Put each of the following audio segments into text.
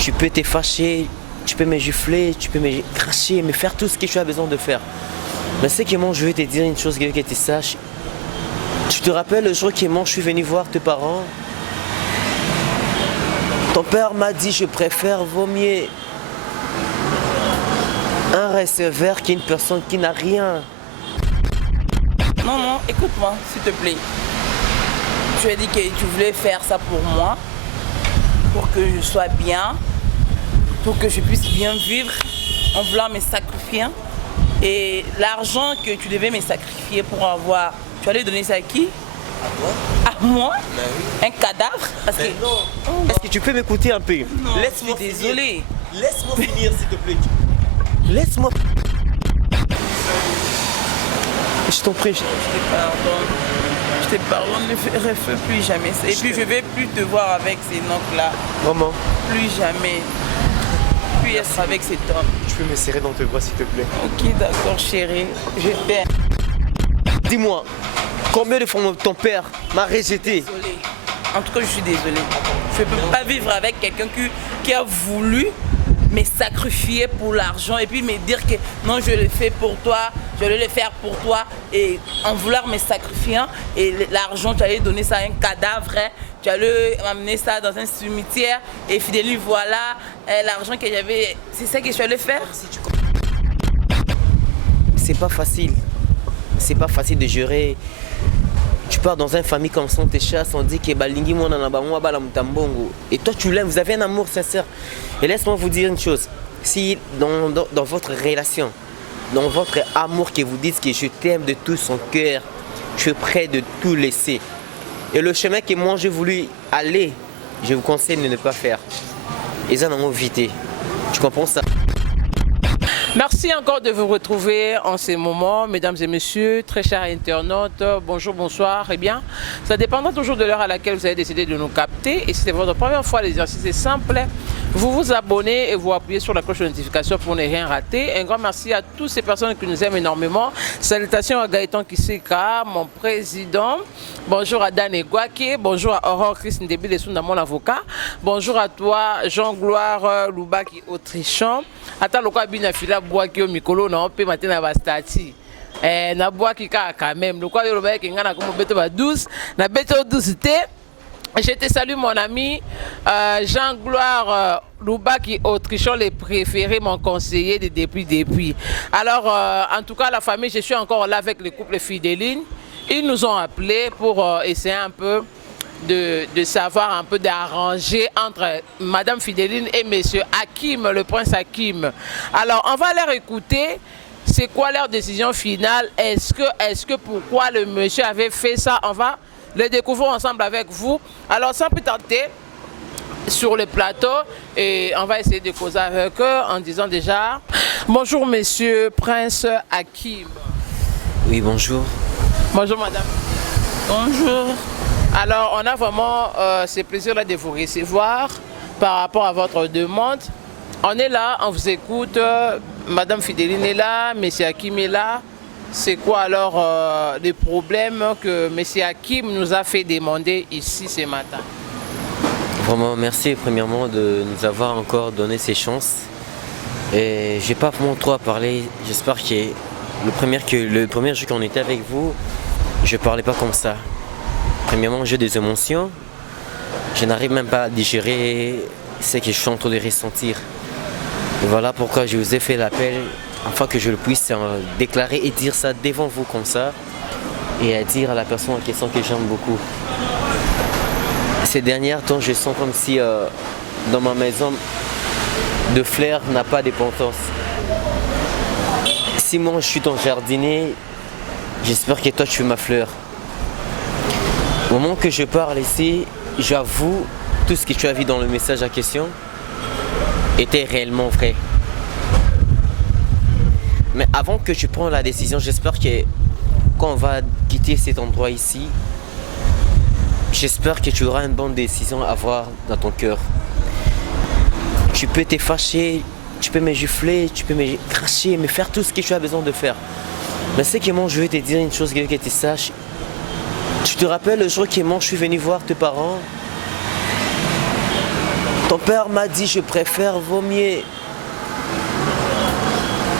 Tu peux te fâcher, tu peux me gifler, tu peux me cracher, me faire tout ce que tu as besoin de faire. Mais c'est que moi, je veux te dire une chose que tu saches. Tu te rappelles le jour que moi, je suis venu voir tes parents? Ton père m'a dit, je préfère vaut mieux un receveur qu'une personne qui n'a rien. Non, non, écoute-moi, s'il te plaît. Tu as dit que tu voulais faire ça pour moi, pour que je sois bien, pour que je puisse bien vivre en voulant me sacrifier. Et l'argent que tu devais me sacrifier pour avoir, tu allais donner ça à qui? À toi? À moi? Ben oui. Un cadavre? Parce que... non. Est-ce que tu peux m'écouter un peu? Laisse-moi désolé. Laisse-moi finir, s'il te plaît. Laisse-moi. Je t'en prie. Je te pardonne. Je te pardonne, ne refais plus jamais ça. Et puis je vais plus te voir avec ces oncles-là. Maman. Plus jamais. Plus être avec cet homme. Tu peux me serrer dans tes bras, s'il te plaît? Ok, d'accord, chérie. Je t'aime. Dis-moi, combien de fois ton père m'a rejeté? Désolée. En tout cas, je suis désolée. Je ne peux pas vivre avec quelqu'un qui a voulu me sacrifier pour l'argent et puis me dire que non, je le fais pour toi, je vais le faire pour toi. Et en vouloir me sacrifier, et l'argent, tu allais donner ça à un cadavre, hein. Tu allais amener ça dans un cimetière et Fidélie, voilà l'argent que j'avais. C'est ça que je allais faire? C'est pas facile. C'est pas facile de gérer. Tu pars dans une famille comme ça, on te chasse, on dit que balingi mwana na bamwa bala mutambongo. Et toi tu l'aimes, vous avez un amour sincère. Et laisse-moi vous dire une chose. Si dans votre relation, dans votre amour que vous dites que je t'aime de tout son cœur, je suis prêt de tout laisser. Et le chemin que moi j'ai voulu aller, je vous conseille de ne pas faire. Et ça, non, éviter. Tu comprends ça? Merci encore de vous retrouver en ces moments, mesdames et messieurs, très chers internautes, bonjour, bonsoir. Eh bien, ça dépendra toujours de l'heure à laquelle vous avez décidé de nous capter. Et si c'est votre première fois, l'exercice est simple. Vous vous abonnez et vous appuyez sur la cloche de notification pour ne rien rater. Un grand merci à toutes ces personnes qui nous aiment énormément. Salutations à Gaëtan Kiseka, mon président. Bonjour à Dan Egwake. Bonjour à Aurore Christ Ndebile Sounda, mon avocat. Bonjour à toi, Jean-Gloire Loubaki, Autrichon. Attends, le quoi bien fila boaki au mikolo na on peut matin à bastati. Na boaki quand même. Le quoi le bec ngana comme beto ba 12, na beto 12 té. Je te salue mon ami Jean-Gloire Loubaki, Autrichon, les préférés, mon conseiller depuis. Alors, en tout cas, la famille, je suis encore là avec le couple Fidéline. Ils nous ont appelés pour essayer un peu de savoir un peu d'arranger entre Madame Fidéline et Monsieur Hakim, le prince Hakim. Alors, on va leur écouter. C'est quoi leur décision finale? Est-ce que pourquoi le monsieur avait fait ça? On va le découvrir ensemble avec vous. Alors, sans plus tarder, sur le plateau, et on va essayer de causer avec eux en disant déjà bonjour Monsieur Prince Hakim. Oui, bonjour. Bonjour Madame. Bonjour. Alors, on a vraiment ce plaisir-là de vous recevoir par rapport à votre demande. On est là, on vous écoute. Madame Fidéline est là, Monsieur Hakim est là. C'est quoi alors les problèmes que Monsieur Hakim nous a fait demander ici ce matin? Vraiment, merci premièrement de nous avoir encore donné ces chances. Et j'ai pas vraiment trop à parler. J'espère que le premier jour qu'on était avec vous, je parlais pas comme ça. Premièrement, j'ai des émotions. Je n'arrive même pas à digérer ce que je suis en train de ressentir. Et voilà pourquoi je vous ai fait l'appel, afin que je le puisse déclarer et dire ça devant vous comme ça. Et à dire à la personne en question que j'aime beaucoup. Ces derniers temps, je sens comme si dans ma maison, de fleurs n'a pas d'importance. Si moi je suis ton jardinier, j'espère que toi tu es ma fleur. Au moment que je parle ici, j'avoue, tout ce que tu as vu dans le message à question était réellement vrai. Mais avant que tu prennes la décision, j'espère que quand on va quitter cet endroit ici, j'espère que tu auras une bonne décision à avoir dans ton cœur. Tu peux te fâcher, tu peux me gifler, tu peux me cracher, me faire tout ce que tu as besoin de faire. Mais c'est que moi je vais te dire une chose que tu saches. Tu te rappelles le jour que moi je suis venu voir tes parents? Ton père m'a dit je préfère vomir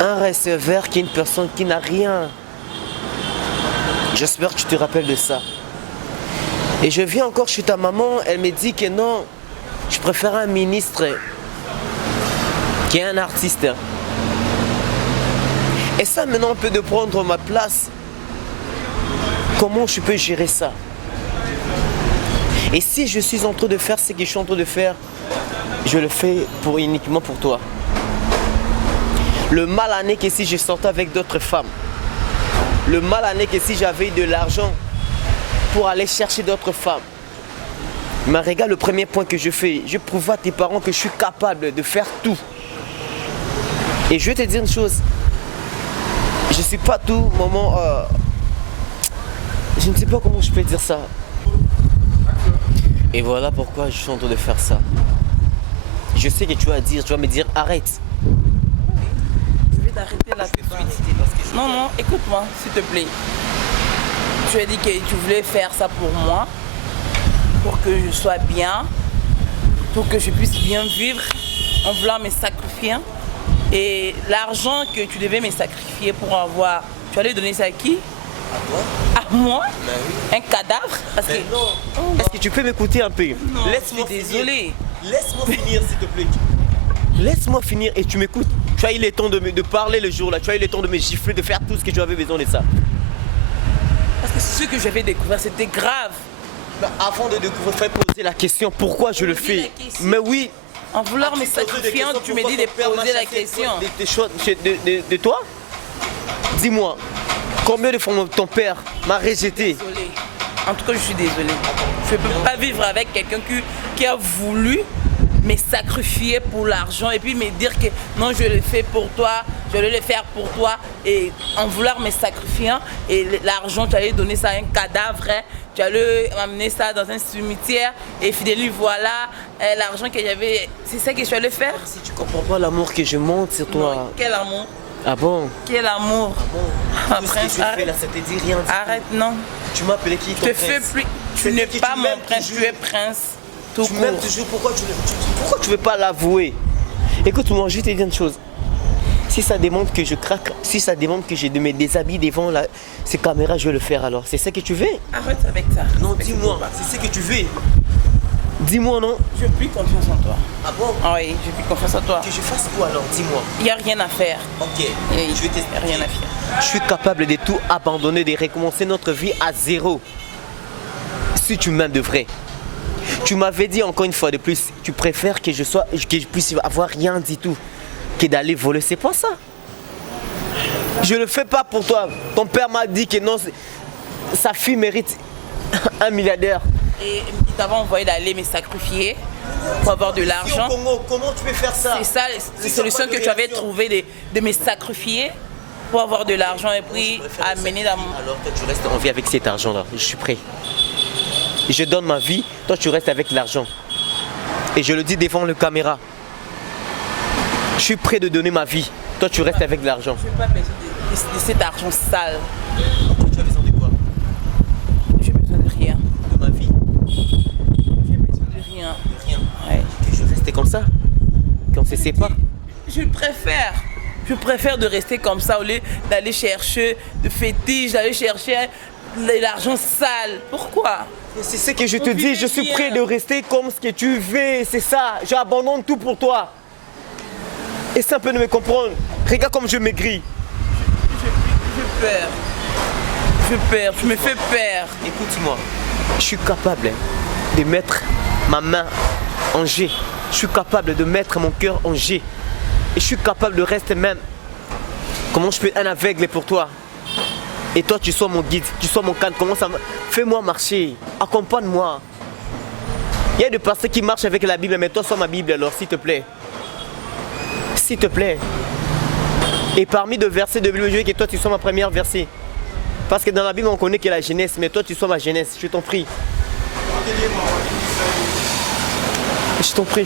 un receveur qu'une personne qui n'a rien. J'espère que tu te rappelles de ça. Et je viens encore chez ta maman, elle me dit que non, je préfère un ministre qui est un artiste. Et ça maintenant on peut de prendre ma place. Comment je peux gérer ça? Et si je suis en train de faire ce que je suis en train de faire, je le fais uniquement pour toi. Le mal en est que si je sortais avec d'autres femmes, le mal en est que si j'avais de l'argent pour aller chercher d'autres femmes. Mais regarde le premier point que je fais, je prouve à tes parents que je suis capable de faire tout. Et je vais te dire une chose, je ne suis pas tout moment... je ne sais pas comment je peux dire ça. Et voilà pourquoi je suis en train de faire ça. Je sais que tu vas me dire arrête. Je vais t'arrêter là tout de suite. Non, non, écoute-moi, s'il te plaît. Tu as dit que tu voulais faire ça pour moi, pour que je sois bien, pour que je puisse bien vivre en voulant me sacrifier. Et l'argent que tu devais me sacrifier pour avoir, tu allais donner ça à qui? À toi? À moi? Ben oui. Un cadavre? Parce que... non. Est-ce que tu peux m'écouter un peu? Non, laisse-moi je suis désolée. Laisse-moi finir s'il te plaît. Laisse-moi finir et tu m'écoutes. Tu as eu le temps de parler le jour là, tu as eu le temps de me gifler, de faire tout ce que tu avais besoin de ça. Parce que ce que j'avais découvert, c'était grave. Mais avant de découvrir, il faut poser la question pourquoi je le fais. Mais oui. En vouloir me sacrifier, tu me dis de poser la question. De toi? Dis-moi, combien de fois ton père m'a rejeté? Désolée. En tout cas, je suis désolée. Je ne peux pas vivre avec quelqu'un qui a voulu me sacrifier pour l'argent et puis me dire que non, je le fais pour toi, je vais le faire pour toi. Et en vouloir me sacrifier, et l'argent, tu allais donner ça à un cadavre, hein. Tu allais m'amener ça dans un cimetière et finalement, voilà, l'argent que j'avais, c'est ça que je allais faire. Si tu comprends pas l'amour que je montre sur toi. Non, quel amour? Ah bon? Quel amour? Ah bon? Tout Prince, ce que je fais là, ça te dit rien. Arrête, non. Tu m'appelais qui ton Je te prince? fais plus. Tu n'es pas mon prince, tu es prince. Tout tu m'aimes toujours, pourquoi tu veux pas l'avouer? Écoute-moi, je vais te dire une chose. Si ça démontre que je craque, si ça démontre que j'ai de me déshabiller devant ces caméras, je vais le faire alors. C'est ça que tu veux? Arrête avec ça. Non, dis-moi, c'est ce que tu veux. Dis-moi non. Je n'ai plus confiance en toi. Ah bon? Ah oui, j'ai plus confiance en toi. Que je fasse quoi alors? Dis-moi. Il n'y a rien à faire. Ok, je vais t'expliquer. Rien à faire. Je suis capable de tout abandonner, de recommencer notre vie à zéro. Si tu m'aimes de vrai. Tu m'avais dit encore une fois de plus, tu préfères que je puisse avoir rien du tout que d'aller voler. C'est pas ça. Je le fais pas pour toi. Ton père m'a dit que non, sa fille mérite un milliardaire. Et il t'avait envoyé d'aller me sacrifier pour avoir de l'argent. Comment tu peux faire ça? C'est ça la solution que tu avais trouvée de me sacrifier pour avoir de l'argent et puis amener dans mon... Alors toi tu restes en vie avec cet argent là. Je suis prêt. Je donne ma vie, toi tu restes avec l'argent. Et je le dis devant la caméra. Je suis prêt de donner ma vie, toi tu restes avec l'argent. Je n'ai pas besoin de cet argent sale. Tu as besoin de quoi? J'ai besoin de rien. De ma vie? J'ai besoin de rien. De rien? Ouais. Que je reste comme ça? Qu'on se sépare? Je préfère de rester comme ça au lieu d'aller chercher de fétiches, d'aller chercher l'argent sale. Pourquoi? C'est ce que je te dis, je suis prêt de rester comme ce que tu veux, c'est ça. J'abandonne tout pour toi. Essaie un peu de me comprendre. Regarde comme je maigris. J'ai peur. J'ai peur, tu me fais peur. Écoute-moi, je suis capable de mettre ma main en G. Je suis capable de mettre mon cœur en G. Et je suis capable de rester même. Comment je peux être un aveugle pour toi? Et toi, tu sois mon guide, tu sois mon cadre. Comment ça va? Fais-moi marcher, accompagne-moi. Il y a des pasteurs qui marchent avec la Bible, mais toi, sois ma Bible alors, s'il te plaît. S'il te plaît. Et parmi deux versets de Bible, je veux que toi, tu sois ma première verset. Parce que dans la Bible, on connaît que la jeunesse, mais toi, tu sois ma jeunesse. Je t'en prie. Je t'en prie.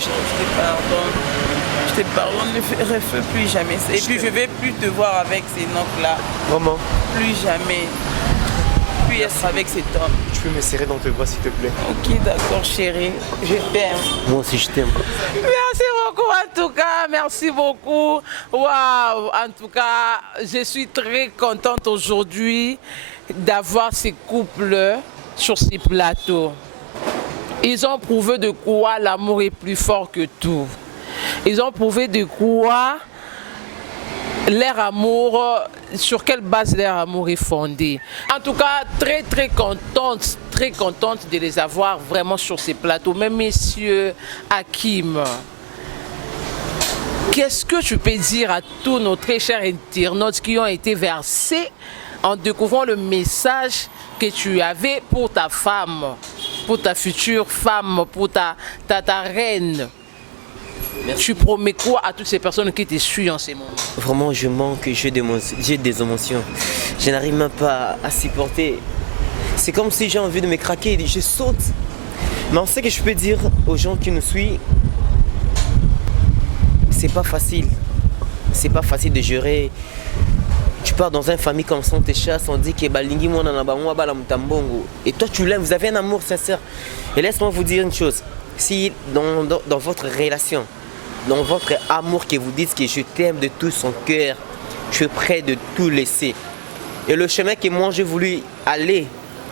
Je te pardonne, ne refais plus jamais ça. Et puis je vais plus te voir avec ces noms-là. Maman. Plus jamais. Plus plus être avec cet homme. Tu peux me serrer dans tes bras s'il te plaît. Ok, d'accord, chérie. Je t'aime. Moi aussi, je t'aime. Merci beaucoup en tout cas, merci beaucoup. Waouh, en tout cas, je suis très contente aujourd'hui d'avoir ces couples sur ces plateaux. Ils ont prouvé de quoi l'amour est plus fort que tout. Ils ont prouvé de quoi leur amour, sur quelle base leur amour est fondé. En tout cas, très contente de les avoir vraiment sur ces plateaux. Même messieurs Hakim, qu'est-ce que tu peux dire à tous nos très chers internautes qui ont été versés en découvrant le message que tu avais pour ta femme, pour ta future femme, pour ta reine? Merci. Tu promets quoi à toutes ces personnes qui te suivent en ces moments? Vraiment, je manque, j'ai des émotions. Je n'arrive même pas à supporter. C'est comme si j'ai envie de me craquer, je saute. Mais on sait que je peux dire aux gens qui nous suivent, c'est pas facile. C'est pas facile de gérer. Tu pars dans une famille comme ça, on te chasse, on dit que balingi moi et toi tu l'aimes, vous avez un amour sincère. Et laisse-moi vous dire une chose, si dans votre relation, dans votre amour que vous dites que je t'aime de tout son cœur, je suis prêt de tout laisser. Et le chemin que moi j'ai voulu aller,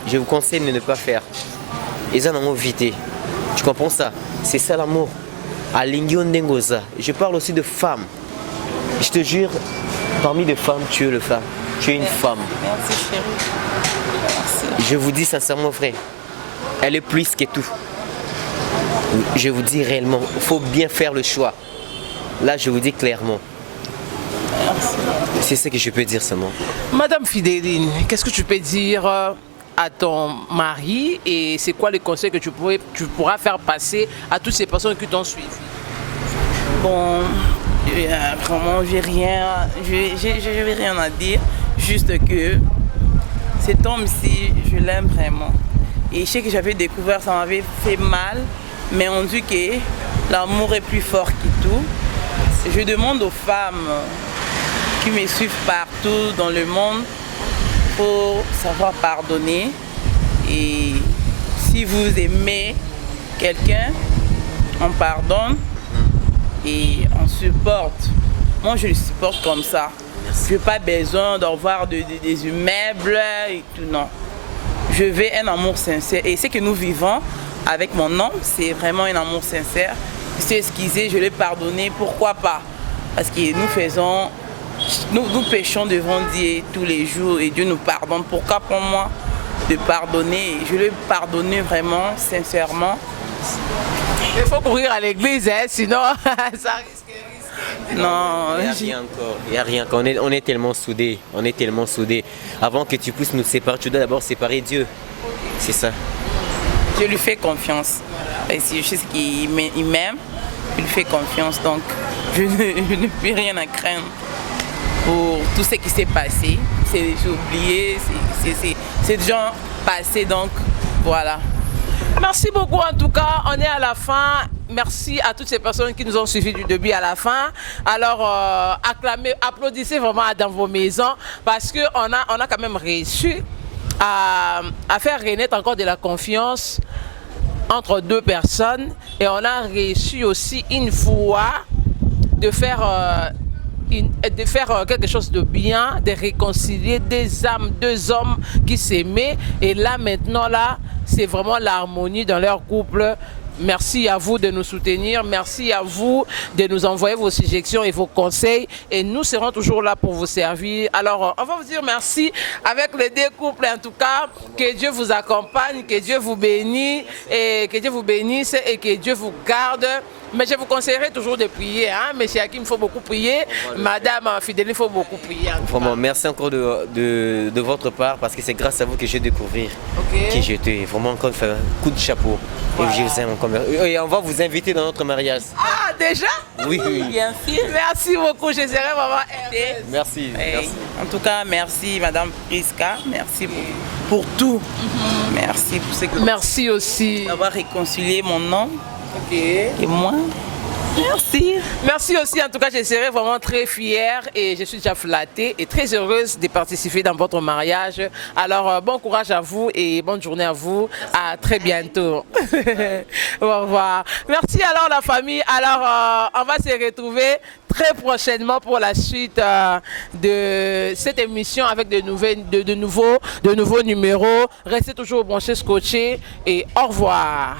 je vous conseille de ne pas faire. Ils en ont évité. Tu comprends ça? C'est ça l'amour. Alingi Ondengoza. Je parle aussi de femmes. Je te jure, parmi les femmes, tu es le femme. Tu es une femme. Merci chérie. Merci. Je vous dis sincèrement vrai, elle est plus que tout. Je vous dis réellement, il faut bien faire le choix. Là, je vous dis clairement. Merci. C'est ce que je peux dire seulement. Madame Fidéline, qu'est-ce que tu peux dire à ton mari et c'est quoi les conseils que tu pourras faire passer à toutes ces personnes qui t'ont suivi? Bon, vraiment, j'ai rien à dire. Juste que cet homme-ci, je l'aime vraiment. Et je sais que j'avais découvert, ça m'avait fait mal. Mais on dit que l'amour est plus fort que tout. Je demande aux femmes qui me suivent partout dans le monde pour savoir pardonner. Et si vous aimez quelqu'un, on pardonne et on supporte. Moi, je le supporte comme ça. Je n'ai pas besoin d'avoir des immeubles et tout, non. Je veux un amour sincère. Et ce que nous vivons avec mon homme, c'est vraiment un amour sincère. Je suis excusé, je l'ai pardonné, pourquoi pas? Parce que nous péchons devant Dieu tous les jours et Dieu nous pardonne. Pourquoi pour moi de pardonner? Je l'ai pardonné vraiment, sincèrement. Il faut courir à l'église, hein, sinon ça risque. Non, Il n'y a rien encore. On est tellement soudés. On est tellement soudés. Avant que tu puisses nous séparer, tu dois d'abord séparer Dieu. C'est ça. Je lui fais confiance. Et si je sais qu'il m'aime, je lui fais confiance. Donc, je n'ai plus rien à craindre pour tout ce qui s'est passé. J'ai oublié, c'est déjà passé. Donc, voilà. Merci beaucoup en tout cas, on est à la fin. Merci à toutes ces personnes qui nous ont suivis du début à la fin. Alors, applaudissez vraiment dans vos maisons parce qu'on a quand même réussi à faire renaître encore de la confiance entre deux personnes et on a réussi aussi une fois de faire quelque chose de bien, de réconcilier des âmes, deux hommes qui s'aimaient et là maintenant là c'est vraiment l'harmonie dans leur couple. Merci à vous de nous soutenir, merci à vous de nous envoyer vos suggestions et vos conseils et nous serons toujours là pour vous servir. Alors on va vous dire merci avec les deux couples en tout cas, que Dieu vous accompagne, que Dieu vous bénisse et que Dieu vous bénisse et que Dieu vous garde. Mais je vous conseillerais toujours de prier, hein? Monsieur Hakim, il faut beaucoup prier, Madame Fidéline, il faut beaucoup prier. Vraiment, merci encore de votre part parce que c'est grâce à vous que j'ai découvert qui j'étais. Vraiment encore un coup de chapeau. Voilà. Et je vous aime encore. Et on va vous inviter dans notre mariage. Ah, déjà? Oui, oui. Bien sûr. Merci beaucoup, je serai vraiment heureuse. Merci, merci. En tout cas, merci Madame Priska. Merci pour tout. Merci pour ce que merci aussi d'avoir réconcilié mon homme. Et moi. Merci. Merci aussi, en tout cas, je serai vraiment très fière et je suis déjà flattée et très heureuse de participer dans votre mariage. Alors, bon courage à vous et bonne journée à vous. À très bientôt. Au revoir. Merci alors la famille. Alors, on va se retrouver très prochainement pour la suite de cette émission avec de nouveaux numéros. Restez toujours branchés, scotchés et au revoir.